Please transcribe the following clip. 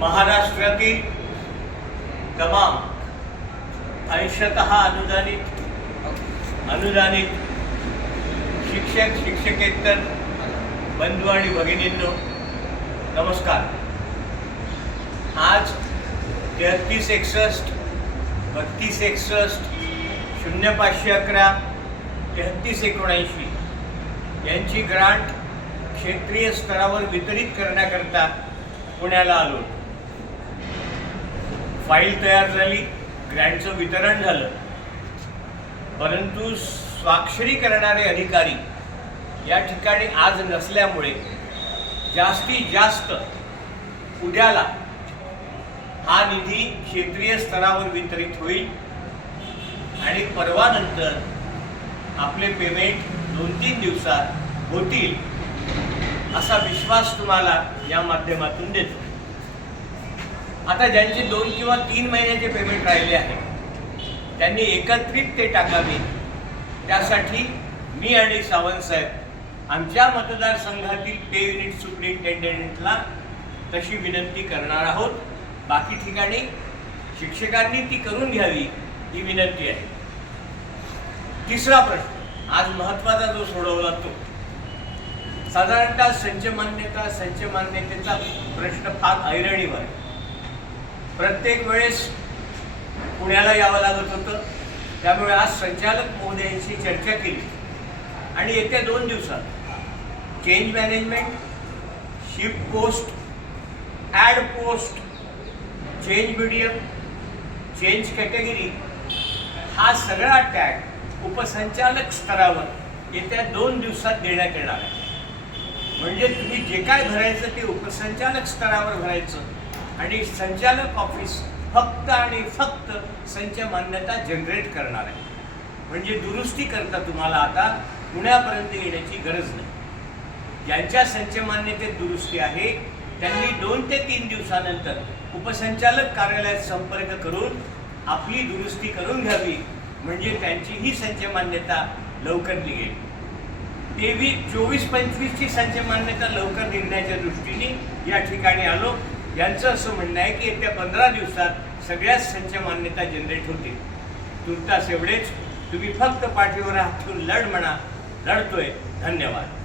महाराष्ट्रातील तमाम अंशतः अनुदानित अनुदानित शिक्षक शिक्षकेतर बंधू आणि भगिनींनो नमस्कार. आज तेहतीस एकसष्ट बत्तीस एकसष्ट शून्य पाचशे अकरा तेहतीस एकोणऐंशी यांची ग्रांट क्षेत्रीय स्तरावर वितरित करण्याकरता पुण्याला आलो. फाईल तयार झाली ग्रँटचं वितरण झालं. परंतु स्वाक्षरी करणारे अधिकारी या ठिकाणी आज नसल्यामुळे जास्तीत जास्त उद्याला हा निधी क्षेत्रीय स्तरावर वितरित होईल आणि परवानंतर आपले पेमेंट दोन तीन दिवसात होतील असा विश्वास तुम्हाला या माध्यमातून देतो. आता ज्यांचे दोन किंवा तीन महिन्याचे पेमेंट राहिले आहे त्यांनी एकत्रित ते टाकावे त्यासाठी मी आणि सावंत साहेब आमच्या मतदारसंघातील पे युनिट सुप्रिंटेंडेंटला तशी विनंती करणार आहोत. बाकी ठिकाणी शिक्षकांनी ती करून घ्यावी ही विनंती आहे. तिसरा प्रश्न आज महत्त्वाचा जो सोडवला तो. साधारणतः संच मान्यता संच मान्यतेचा प्रश्न फार ऐरणीवर आहे. प्रत्येक वेळेस पुण्याला यावं लागत होतं. त्यामुळे आज संचालक महोदयांशी चर्चा केली. आणि येत्या दोन दिवसात change management ship post add post change medium change category हा सगळा टॅग उपसंचालक स्तरावर येत्या दोन दिवसात देण्यात येणार आहे. म्हणजे तुम्ही जे काय भरायचं ते उपसंचालक स्तरावर भरायचं. आणि संचालक ऑफिस फक्त आणि फक्त संच मान्यता जनरेट करणार आहे. म्हणजे दुरुस्ती करता तुम्हाला आता पुण्यापर्यंत येण्याची गरज नाही. ज्यांच्या संच मान्यतेत दुरुस्ती आहे त्यांनी दोन ते तीन दिवसानंतर उपसंचालक कार्यालयात संपर्क करून आपली दुरुस्ती करून घ्यावी. म्हणजे त्यांची ही संच मान्यता लवकर निघेल. तेवीस चोवीस पंचवीसची संच मान्यता लवकर निघण्याच्या दृष्टीने या ठिकाणी आलो. यांचं असं म्हणणं आहे की येत्या पंधरा दिवसात सगळ्याच संच मान्यता जनरेट होतील. तुर्तास एवढेच. तुम्ही फक्त पाठीवर हात ठेवून लढ म्हणा. लढतोय. धन्यवाद.